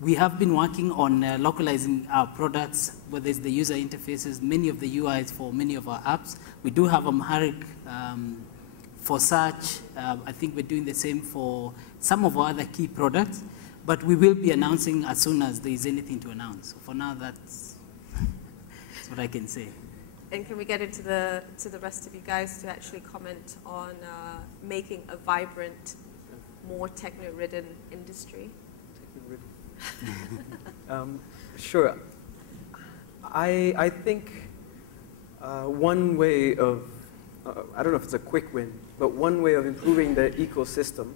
We have been working on localizing our products, whether it's the user interfaces, many of the UIs for many of our apps. We do have Amharic for search. I think we're doing the same for some of our other key products. But we will be announcing as soon as there is anything to announce. So for now, that's what I can say. And can we get into to the rest of you guys to actually comment on making a vibrant, more techno-ridden industry? Sure. I think one way of, I don't know if it's a quick win, but one way of improving the ecosystem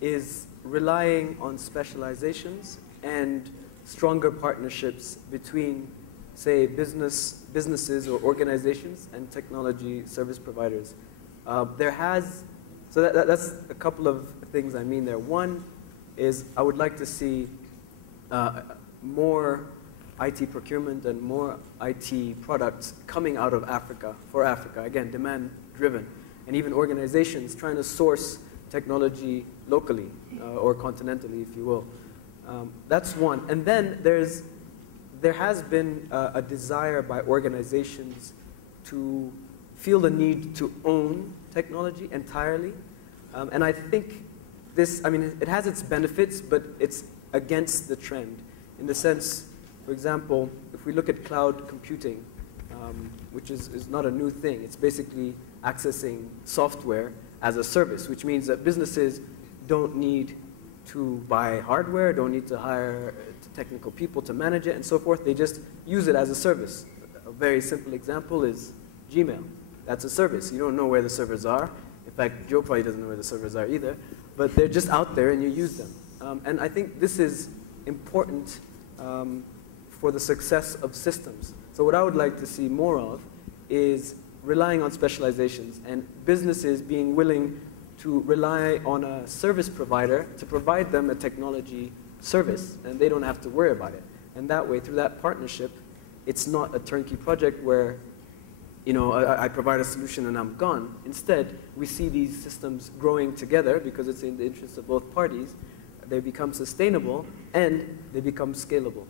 is relying on specializations and stronger partnerships between, say, businesses or organizations and technology service providers. So that's a couple of things I mean there. One is I would like to see more IT procurement and more IT products coming out of Africa, for Africa, again, demand driven, and even organizations trying to source technology locally or continentally, if you will. That's one. And then there has been a desire by organizations to feel the need to own technology entirely. And I think this, I mean, it has its benefits, but it's against the trend in the sense, for example, if we look at cloud computing, which is not a new thing, it's basically accessing software as a service, which means that businesses don't need to buy hardware, don't need to hire technical people to manage it and so forth. They just use it as a service. A very simple example is Gmail. That's a service. You don't know where the servers are. In fact, Joe probably doesn't know where the servers are either, but they're just out there and you use them. And I think this is important for the success of systems. So what I would like to see more of is relying on specializations and businesses being willing to rely on a service provider to provide them a technology service, and they don't have to worry about it. And that way, through that partnership, it's not a turnkey project where, you know, I provide a solution and I'm gone. Instead, we see these systems growing together because it's in the interest of both parties. They become sustainable and they become scalable.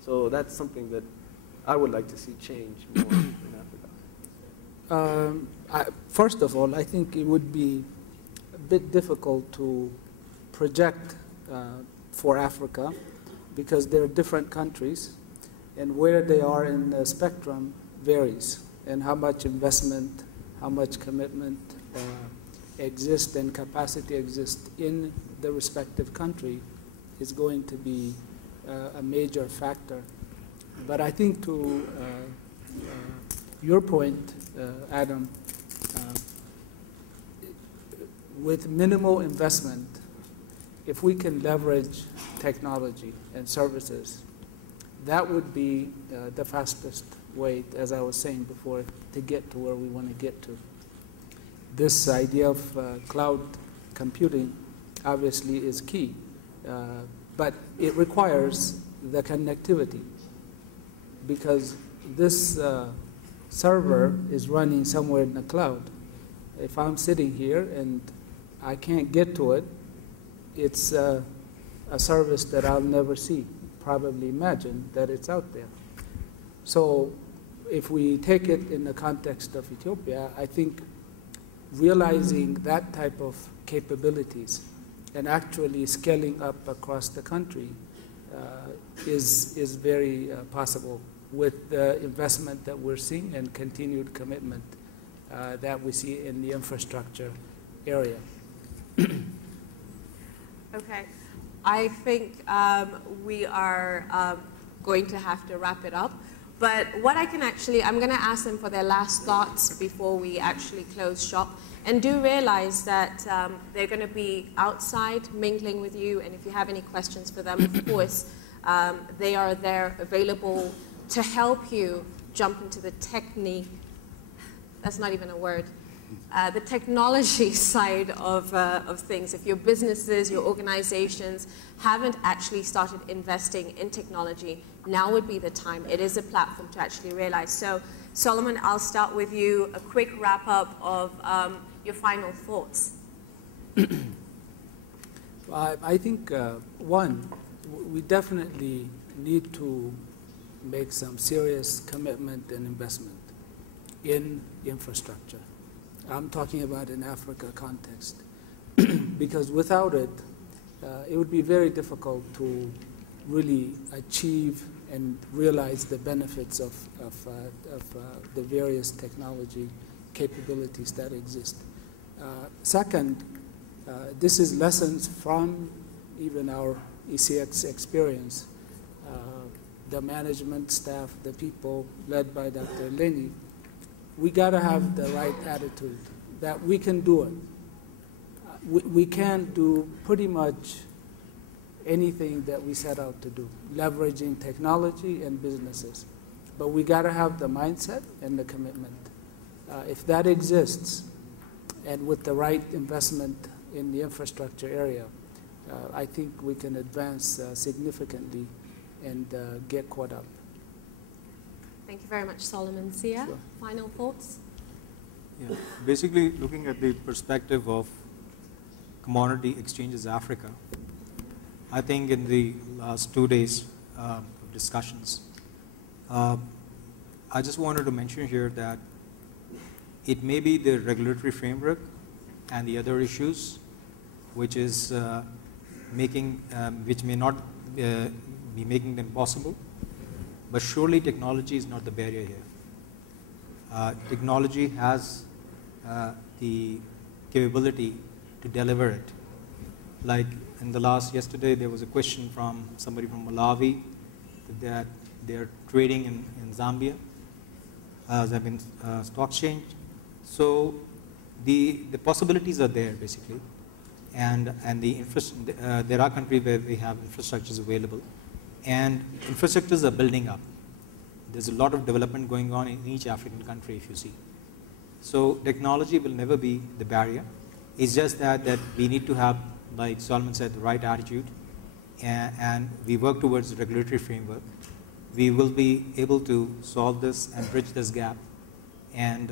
So that's something that I would like to see change more in Africa. First of all, I think it would be a bit difficult to project for Africa because they're different countries, and where they are in the spectrum varies, and how much investment, how much commitment exists and capacity exists in the respective country is going to be a major factor. But I think to your point, Adam, with minimal investment, if we can leverage technology and services, that would be the fastest way, as I was saying before, to get to where we want to get to. This idea of cloud computing obviously is key, but it requires the connectivity, because this server is running somewhere in the cloud. If I'm sitting here and I can't get to it, it's a service that I'll never see, probably imagine that it's out there. So if we take it in the context of Ethiopia, I think realizing that type of capabilities and actually scaling up across the country is very possible with the investment that we're seeing and continued commitment that we see in the infrastructure area. Okay, I think we are going to have to wrap it up. But what I can actually, I'm going to ask them for their last thoughts before we actually close shop. And do realize that they're going to be outside mingling with you. And if you have any questions for them, of course, they are there available to help you jump into the technique. That's not even a word. The technology side of things. If your businesses, your organizations haven't actually started investing in technology, now would be the time. It is a platform to actually realize. So, Solomon, I'll start with you. A quick wrap up of your final thoughts. I think, one, we definitely need to make some serious commitment and investment in infrastructure. I'm talking about in Africa context, because without it, it would be very difficult to really achieve and realize the benefits of the various technology capabilities that exist. Second, this is lessons from even our ECX experience. The management staff, the people led by Dr. Lenny, we got to have the right attitude that we can do it. We can do pretty much anything that we set out to do, leveraging technology and businesses. But we got to have the mindset and the commitment. If that exists, and with the right investment in the infrastructure area, I think we can advance significantly and get caught up. Thank you very much, Solomon. Sia, Sure. final thoughts? Yeah. Basically, looking at the perspective of Commodity Exchanges Africa, I think in the last 2 days of discussions, I just wanted to mention here that it may be the regulatory framework and the other issues which is which may not be making them possible, but surely technology is not the barrier here. Technology has the capability to deliver it. Like in the yesterday there was a question from somebody from Malawi that they're trading in Zambia, stock exchange. So the possibilities are there basically, and there are countries where we have infrastructures available, and infrastructures are building up. There's a lot of development going on in each African country, if you see. So technology will never be the barrier. It's just that we need to have, like Solomon said, the right attitude, and we work towards the regulatory framework. We will be able to solve this and bridge this gap, and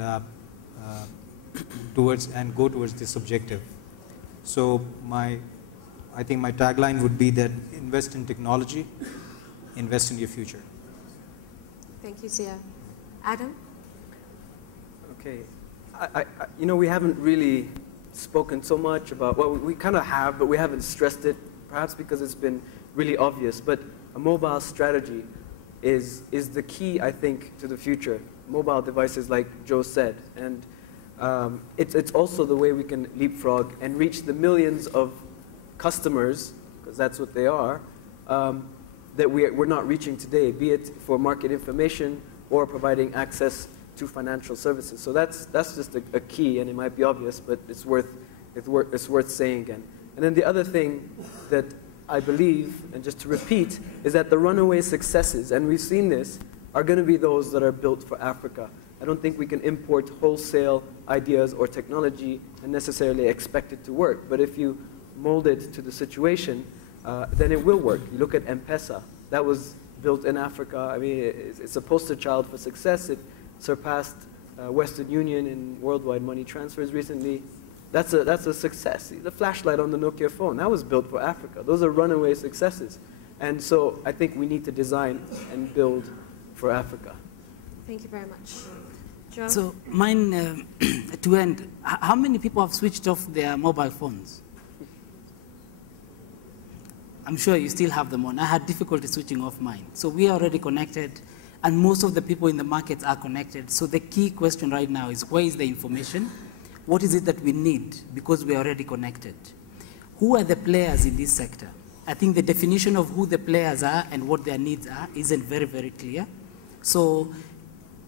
go towards this objective. So I think my tagline would be that invest in technology, invest in your future. Thank you, Sia. Adam? Okay. You know, we haven't really spoken so much about, well, we kind of have, but we haven't stressed it, perhaps because it's been really obvious. But a mobile strategy is the key, I think, to the future. Mobile devices, like Joe said. And it's also the way we can leapfrog and reach the millions of customers, because that's what they are, that we're not reaching today, be it for market information or providing access to financial services. So that's just a key, and it might be obvious, but it's worth saying again. And then the other thing that I believe, and just to repeat, is that the runaway successes, and we've seen this, are going to be those that are built for Africa. I don't think we can import wholesale ideas or technology and necessarily expect it to work. But if you mold it to the situation, then it will work. You look at M-Pesa. That was built in Africa. I mean, it's a poster child for success. It surpassed Western Union in worldwide money transfers recently. That's a success. The flashlight on the Nokia phone, that was built for Africa. Those are runaway successes. And so I think we need to design and build for Africa. Thank you very much. Joe? So mine, to end, how many people have switched off their mobile phones? I'm sure you still have them on. I had difficulty switching off mine. So we are already connected, and most of the people in the markets are connected. So the key question right now is, where is the information? What is it that we need, because we are already connected? Who are the players in this sector? I think the definition of who the players are and what their needs are isn't very, very clear. So,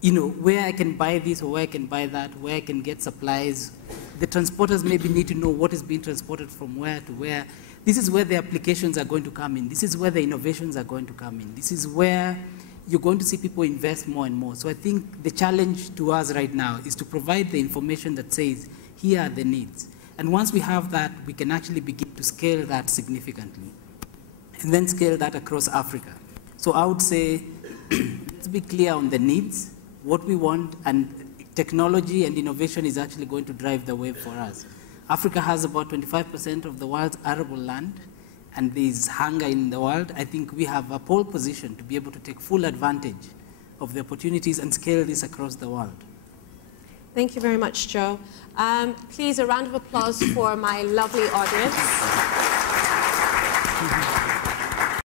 you know, where I can buy this or where I can buy that, where I can get supplies. The transporters maybe need to know what is being transported from where to where. This is where the applications are going to come in. This is where the innovations are going to come in. This is where you're going to see people invest more and more. So I think the challenge to us right now is to provide the information that says, here are the needs. And once we have that, we can actually begin to scale that significantly, and then scale that across Africa. So I would say, let's be clear on the needs, what we want, and technology and innovation is actually going to drive the way for us. Africa has about 25% of the world's arable land, and there's hunger in the world. I think we have a pole position to be able to take full advantage of the opportunities and scale this across the world. Thank you very much, Joe. Please, a round of applause for my lovely audience.